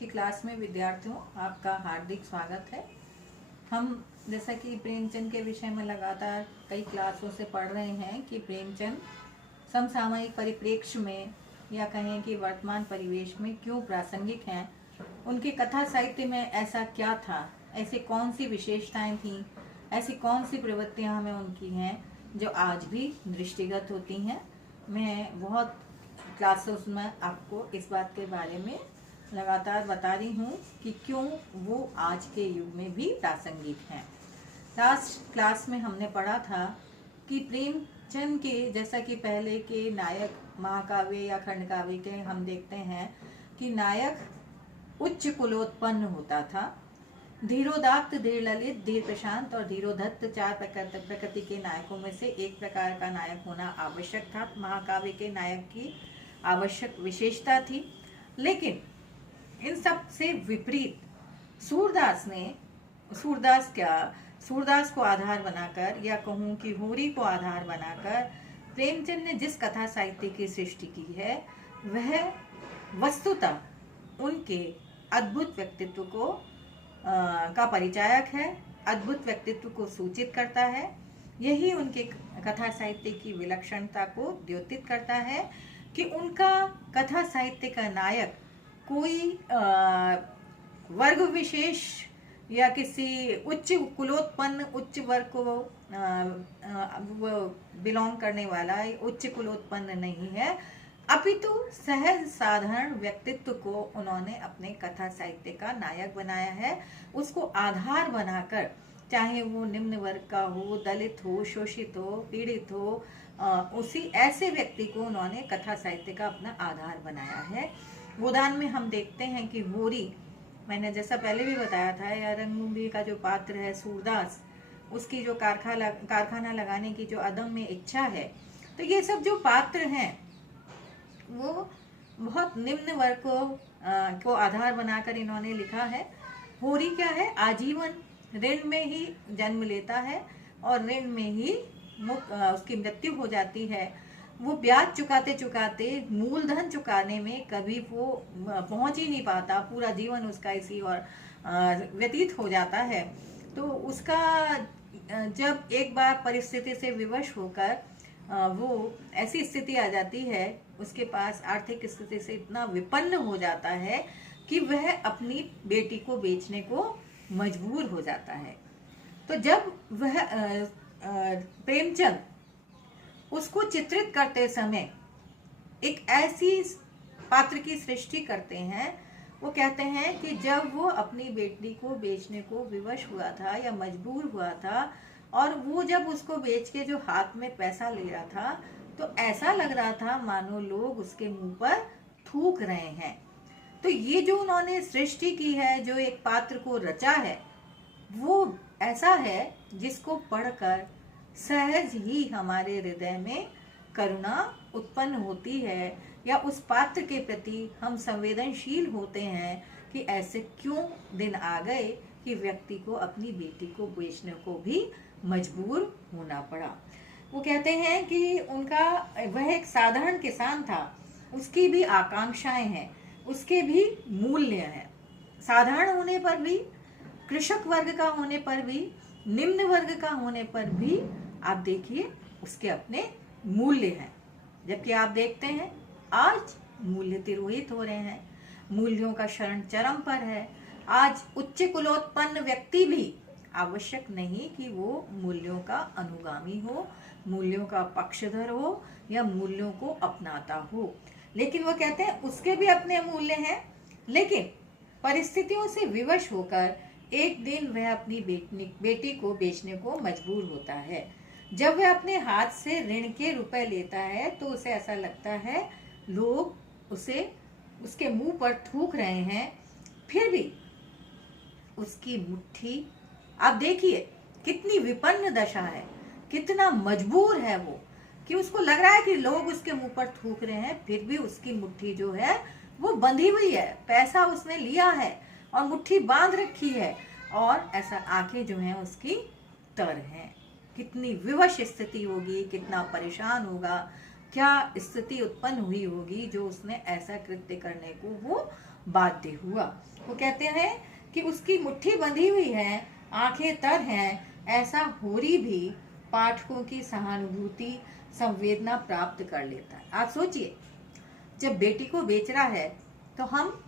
की क्लास में विद्यार्थियों आपका हार्दिक स्वागत है। हम जैसा कि प्रेमचंद के विषय में लगातार कई क्लासों से पढ़ रहे हैं कि प्रेमचंद समसामयिक परिप्रेक्ष्य में या कहें कि वर्तमान परिवेश में क्यों प्रासंगिक हैं, उनकी कथा साहित्य में ऐसा क्या था, ऐसी कौन सी विशेषताएं थीं, ऐसी कौन सी प्रवृत्तियां हमें उनकी हैं जो आज भी दृष्टिगत होती हैं। मैं बहुत क्लासेस में आपको इस बात के बारे में लगातार बता रही हूँ कि क्यों वो आज के युग में भी प्रासंगिक हैं। लास्ट क्लास में हमने पढ़ा था कि प्रेमचंद के जैसा कि पहले के नायक महाकाव्य या खंडकाव्य के हम देखते हैं कि नायक उच्च कुलोत्पन्न होता था। धीरोदात्त, धीर ललित, धीर प्रशांत और धीरोधत्त चार प्रकृति के नायकों में से एक प्रकार का नायक होना आवश्यक था। महाकाव्य के नायक की आवश्यक विशेषता थी। लेकिन इन सब से विपरीत सूरदास को आधार बनाकर या कहूँ कि होरी को आधार बनाकर प्रेमचंद ने जिस कथा साहित्य की सृष्टि की है वह वस्तुतः उनके अद्भुत व्यक्तित्व को का परिचायक है, अद्भुत व्यक्तित्व को सूचित करता है। यही उनके कथा साहित्य की विलक्षणता को द्योतित करता है कि उनका कथा साहित्य का नायक कोई वर्ग विशेष या किसी उच्च कुलोत्पन्न उच्च वर्ग को बिलोंग करने वाला उच्च कुलोत्पन्न नहीं है, अपितु सहज साधारण व्यक्तित्व को उन्होंने अपने कथा साहित्य का नायक बनाया है। उसको आधार बनाकर, चाहे वो निम्न वर्ग का हो, दलित हो, शोषित हो, पीड़ित हो, उसी ऐसे व्यक्ति को उन्होंने कथा साहित्य का अपना आधार बनाया है। गोदान में हम देखते हैं कि होरी, मैंने जैसा पहले भी बताया था, या रंगभूमि का जो पात्र है सूरदास, उसकी जो कारखाना लगाने की जो अदम्य इच्छा है, तो ये सब जो पात्र हैं वो बहुत निम्न वर्ग को आधार बनाकर इन्होंने लिखा है। होरी क्या है, आजीवन ऋण में ही जन्म लेता है और ऋण में ही उसकी मृत्यु हो जाती है। वो ब्याज चुकाते चुकाते मूलधन चुकाने में कभी वो पहुंच ही नहीं पाता, पूरा जीवन उसका इसी और व्यतीत हो जाता है। तो उसका जब एक बार परिस्थिति से विवश होकर वो ऐसी स्थिति आ जाती है, उसके पास आर्थिक स्थिति से इतना विपन्न हो जाता है कि वह अपनी बेटी को बेचने को मजबूर हो जाता है। तो जब वह प्रेमचंद उसको चित्रित करते समय एक ऐसी पात्र की सृष्टि करते हैं, वो कहते हैं कि जब वो अपनी बेटी को बेचने को विवश हुआ था या मजबूर हुआ था और वो जब उसको बेच के जो हाथ में पैसा ले रहा था, तो ऐसा लग रहा था मानो लोग उसके मुंह पर थूक रहे हैं। तो ये जो उन्होंने सृष्टि की है, जो एक पात्र को रचा है, वो ऐसा है जिसको पढ़कर सहज ही हमारे हृदय में करुणा उत्पन्न होती है, या उस पात्र के प्रति हम संवेदनशील होते हैं कि ऐसे क्यों दिन आ गए कि व्यक्ति को अपनी बेटी को बेचने को भी मजबूर होना पड़ा। वो कहते हैं कि उनका वह एक साधारण किसान था, उसकी भी आकांक्षाएं हैं, उसके भी मूल्य हैं। साधारण होने पर भी, कृषक वर्ग का होने पर भी, निम्न वर्ग का होने पर भी आप देखिए उसके अपने मूल्य हैं। जबकि आप देखते हैं आज मूल्य तिरोहित हो रहे हैं, मूल्यों का क्षरण चरम पर है। आज उच्च कुलोत्पन्न व्यक्ति भी आवश्यक नहीं कि वो मूल्यों का अनुगामी हो, मूल्यों का पक्षधर हो या मूल्यों को अपनाता हो। लेकिन वो कहते हैं उसके भी अपने मूल्य हैं, लेकिन परिस्थितियों से विवश होकर एक दिन वह अपनी बेटी को बेचने को मजबूर होता है। जब वह अपने हाथ से ऋण के रुपए लेता है तो उसे ऐसा लगता है लोग उसे उसके मुंह पर थूक रहे हैं, फिर भी उसकी मुट्ठी, आप देखिए कितनी विपन्न दशा है, कितना मजबूर है वो, कि उसको लग रहा है कि लोग उसके मुंह पर थूक रहे हैं, फिर भी उसकी मुट्ठी जो है वो बंधी हुई है। पैसा उसने लिया है और मुट्ठी बांध रखी है, और ऐसा आंखें जो हैं उसकी तर हैं। कितनी विवश स्थिति होगी, कितना परेशान होगा, क्या स्थिति उत्पन्न हुई होगी जो उसने ऐसा कृत्य करने को वो बाध्य हुआ। वो कहते हैं कि उसकी मुट्ठी बंधी हुई है, आंखें तर हैं, ऐसा होरी भी पाठकों की सहानुभूति संवेदना प्राप्त कर लेता है। आप सोचिए, जब बेटी को बेच रहा है तो हम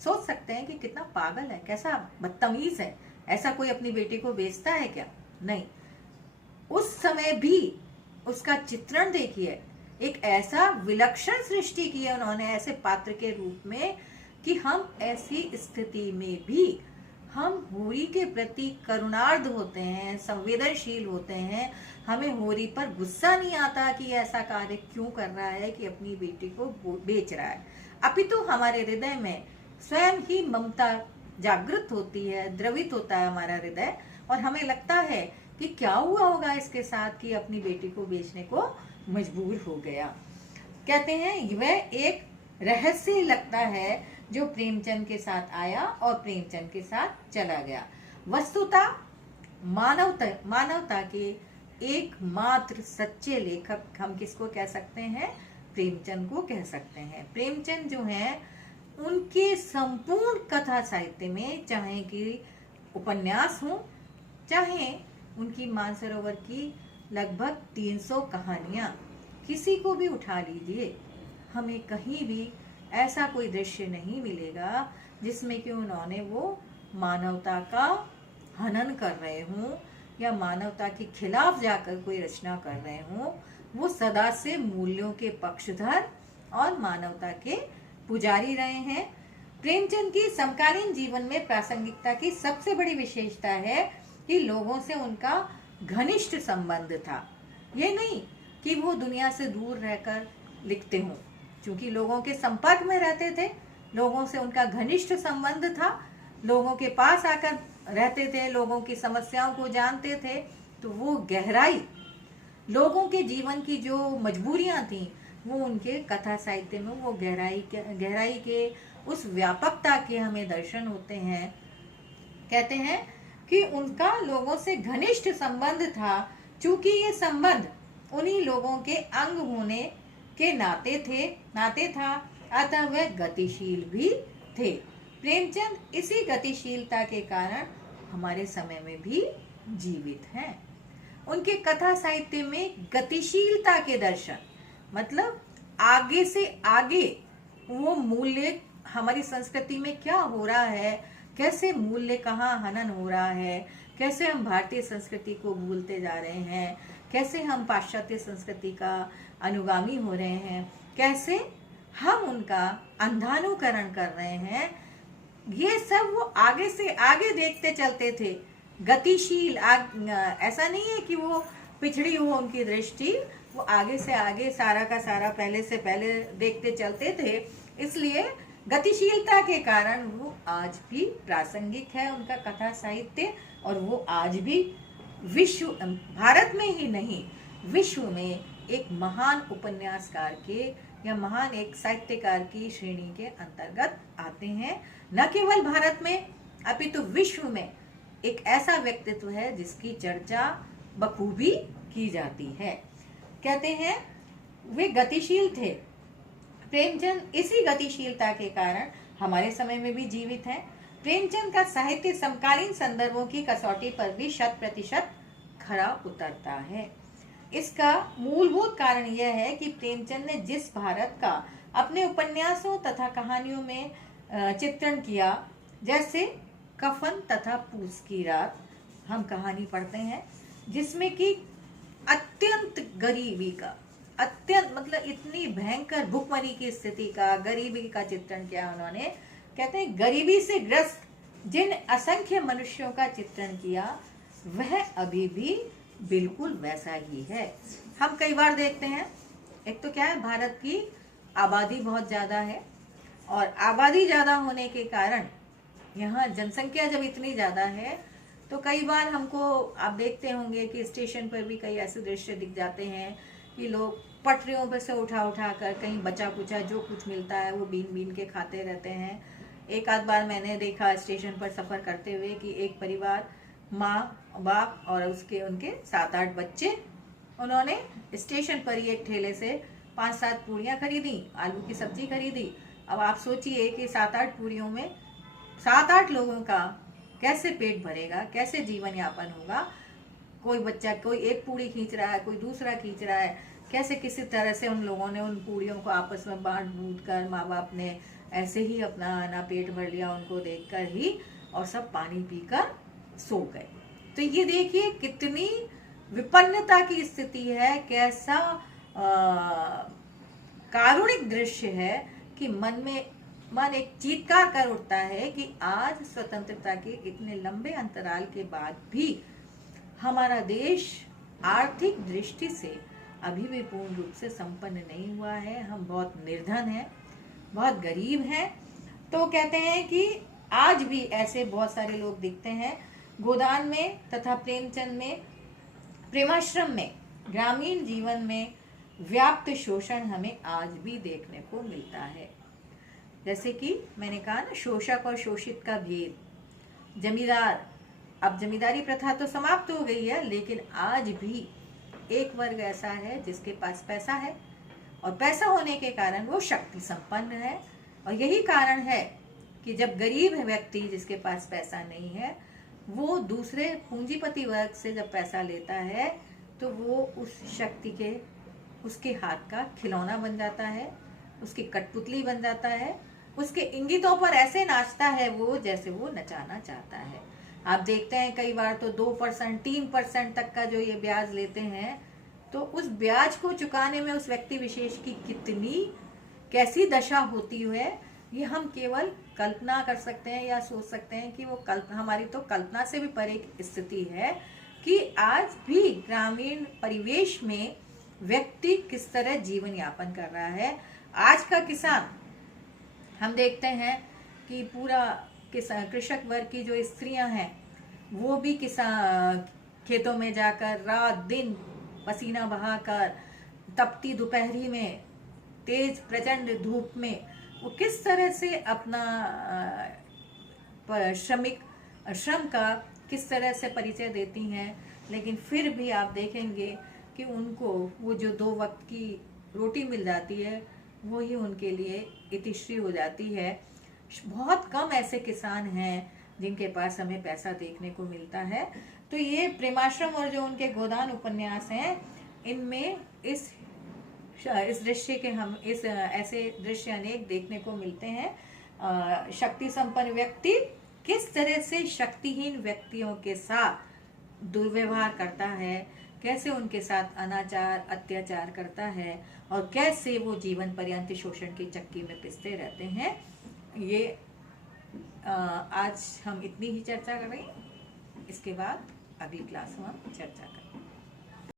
सोच सकते हैं कि कितना पागल है, कैसा बदतमीज है, ऐसा कोई अपनी बेटी को बेचता है क्या? नहीं, उस समय भी उसका चित्रण देखिए, एक ऐसा विलक्षण सृष्टि की है उन्होंने ऐसे पात्र के रूप में कि हम ऐसी स्थिति में भी हम होरी के प्रति करुणार्ध होते हैं, संवेदनशील होते हैं। हमें होरी पर गुस्सा नहीं आता कि ऐसा कार्य क्यों कर रहा है कि अपनी बेटी को बेच रहा है, अपितु हमारे हृदय में स्वयं ही ममता जागृत होती है, द्रवित होता है हमारा हृदय, और हमें लगता है कि क्या हुआ होगा इसके साथ कि अपनी बेटी को बेचने को मजबूर हो गया। कहते हैं वह एक रहस्य लगता है जो प्रेमचंद के साथ आया और प्रेमचंद के साथ चला गया। वस्तुतः मानवता के एकमात्र सच्चे लेखक हम किसको कह सकते हैं? प्रेमचंद को कह सकते हैं। प्रेमचंद जो हैं उनके संपूर्ण कथा साहित्य में, चाहे कि उपन्यास हो, चाहे उनकी मानसरोवर की लगभग 300 कहानियां, किसी को भी उठा लीजिए, हमें कहीं भी ऐसा कोई दृश्य नहीं मिलेगा जिसमें कि उन्होंने वो मानवता का हनन कर रहे हों या मानवता के खिलाफ जाकर कोई रचना कर रहे हों। वो सदा से मूल्यों के पक्षधर और मानवता के पुजारी रहे हैं। प्रेमचंद की समकालीन जीवन में प्रासंगिकता की सबसे बड़ी विशेषता है कि लोगों से उनका घनिष्ठ संबंध था। ये नहीं कि वो दुनिया से दूर रहकर लिखते हों, क्योंकि लोगों के संपर्क में रहते थे, लोगों से उनका घनिष्ठ संबंध था, लोगों के पास आकर रहते थे, लोगों की समस्याओं को जानते थे, तो वो गहराई, लोगों के जीवन की जो मजबूरियां थी वो उनके कथा साहित्य में वो गहराई के उस व्यापकता के हमें दर्शन होते हैं। कहते हैं कि उनका लोगों से घनिष्ठ संबंध था, चूंकि ये संबंध उन्हीं लोगों के अंग होने के नाते था, अतः वह गतिशील भी थे। प्रेमचंद इसी गतिशीलता के कारण हमारे समय में भी जीवित हैं। उनके कथा साहित्य में गतिशीलता के दर्शन, मतलब आगे से आगे वो मूल्य, हमारी संस्कृति में क्या हो रहा है, कैसे मूल्य कहाँ हनन हो रहा है, कैसे हम भारतीय संस्कृति को भूलते जा रहे हैं, कैसे हम पाश्चात्य संस्कृति का अनुगामी हो रहे हैं, कैसे हम उनका अंधानुकरण कर रहे हैं, ये सब वो आगे से आगे देखते चलते थे। गतिशील ऐसा नहीं है कि वो पिछड़ी हो उनकी दृष्टि, वो आगे से आगे सारा का सारा पहले से पहले देखते चलते थे। इसलिए गतिशीलता के कारण वो आज भी प्रासंगिक है उनका कथा साहित्य, और वो आज भी विश्व, भारत में ही नहीं विश्व में एक महान उपन्यासकार के या महान एक साहित्यकार की श्रेणी के अंतर्गत आते हैं। न केवल भारत में अपितु विश्व में एक ऐसा व्यक्तित्व है जिसकी चर्चा बखूबी की जाती है। कहते हैं वे गतिशील थे। प्रेमचंद इसी गतिशीलता के कारण हमारे समय में भी जीवित हैं। प्रेमचंद का साहित्य समकालीन संदर्भों की कसौटी पर भी 100% खरा उतरता है। इसका मूलभूत कारण यह है कि प्रेमचंद ने जिस भारत का अपने उपन्यासों तथा कहानियों में चित्रण किया, जैसे कफन तथा पूस की रात हम कहानी पढ़ते हैं, जिसमें कि अत्यंत गरीबी का, अत्यंत मतलब इतनी भयंकर भुखमरी की स्थिति का, गरीबी का चित्रण किया उन्होंने। कहते हैं गरीबी से ग्रस्त जिन असंख्य मनुष्यों का चित्रण किया वह अभी भी बिल्कुल वैसा ही है। हम कई बार देखते हैं, एक तो क्या है, भारत की आबादी बहुत ज़्यादा है, और आबादी ज़्यादा होने के कारण यहाँ जनसंख्या जब इतनी ज़्यादा है तो कई बार हमको, आप देखते होंगे कि स्टेशन पर भी कई ऐसे दृश्य दिख जाते हैं कि लोग पटरियों पर से उठा कर कहीं बचा कुचा जो कुछ मिलता है वो बीन बीन के खाते रहते हैं। एक आध बार मैंने देखा स्टेशन पर सफ़र करते हुए कि एक परिवार, माँ बाप और उनके 7-8 बच्चे, उन्होंने स्टेशन पर ही एक ठेले से 5-7 पूड़ियाँ खरीदी, आलू की सब्जी खरीदी, अब आप सोचिए कि 7-8 पूरियों में 7-8 लोगों का कैसे पेट भरेगा, कैसे जीवन यापन होगा। कोई बच्चा कोई एक पूरी खींच रहा है, कोई दूसरा खींच रहा है, कैसे किसी तरह से उन लोगों ने उन पूरियों को आपस में बांट बूट कर, माँ बाप ने ऐसे ही अपना ना पेट भर लिया उनको देखकर ही, और सब पानी पीकर सो गए। तो ये देखिए कितनी विपन्नता की स्थिति है, कैसा कारुणिक दृश्य है कि मन एक चीत्कार कर उठता है कि आज स्वतंत्रता के इतने लंबे अंतराल के बाद भी हमारा देश आर्थिक दृष्टि से अभी भी पूर्ण रूप से संपन्न नहीं हुआ है। हम बहुत निर्धन हैं, बहुत गरीब हैं। तो कहते हैं कि आज भी ऐसे बहुत सारे लोग दिखते हैं गोदान में तथा प्रेमचंद में, प्रेमाश्रम में, ग्रामीण जीवन में व्याप्त शोषण हमें आज भी देखने को मिलता है। जैसे कि मैंने कहा ना, शोषक और शोषित का भेद। जमींदार, अब जमींदारी प्रथा तो समाप्त हो गई है, लेकिन आज भी एक वर्ग ऐसा है जिसके पास पैसा है, और पैसा होने के कारण वो शक्ति संपन्न है। और यही कारण है कि जब गरीब व्यक्ति जिसके पास पैसा नहीं है, वो दूसरे पूंजीपति वर्ग से जब पैसा लेता है तो वो उस शक्ति के, उसके हाथ का खिलौना बन जाता है, उसकी कठपुतली बन जाता है, उसके इंगितों पर ऐसे नाचता है वो जैसे वो नचाना चाहता है। आप देखते हैं कई बार तो 2%, 3% तक का जो ये ब्याज लेते हैं, तो उस ब्याज को चुकाने में उस व्यक्ति विशेष की कितनी कैसी दशा होती है, ये हम केवल कल्पना कर सकते हैं या सोच सकते हैं कि वो हमारी तो कल्पना से भी परे की स्थिति है कि आज भी ग्रामीण परिवेश में व्यक्ति किस तरह जीवन यापन कर रहा है। आज का किसान, हम देखते हैं कि पूरा कृषक वर्ग की जो स्त्रियां हैं वो भी किसान खेतों में जाकर रात दिन पसीना बहाकर, तपती दोपहरी में, तेज प्रचंड धूप में वो किस तरह से अपना श्रम का किस तरह से परिचय देती हैं। लेकिन फिर भी आप देखेंगे कि उनको वो जो 2 वक्त की रोटी मिल जाती है वो ही उनके लिए इतिश्री हो जाती है। बहुत कम ऐसे किसान हैं जिनके पास हमें पैसा देखने को मिलता है। तो ये प्रेमाश्रम और जो उनके गोदान उपन्यास हैं, इनमें इस दृश्य के हम इस ऐसे दृश्य अनेक देखने को मिलते हैं। शक्ति संपन्न व्यक्ति किस तरह से शक्तिहीन व्यक्तियों के साथ दुर्व्यवहार करता है, कैसे उनके साथ अनाचार अत्याचार करता है, और कैसे वो जीवन पर्यंत शोषण की चक्की में पिसते रहते हैं। ये आज हम इतनी ही चर्चा कर रहे हैं। इसके बाद अगली क्लास में हम चर्चा करेंगे।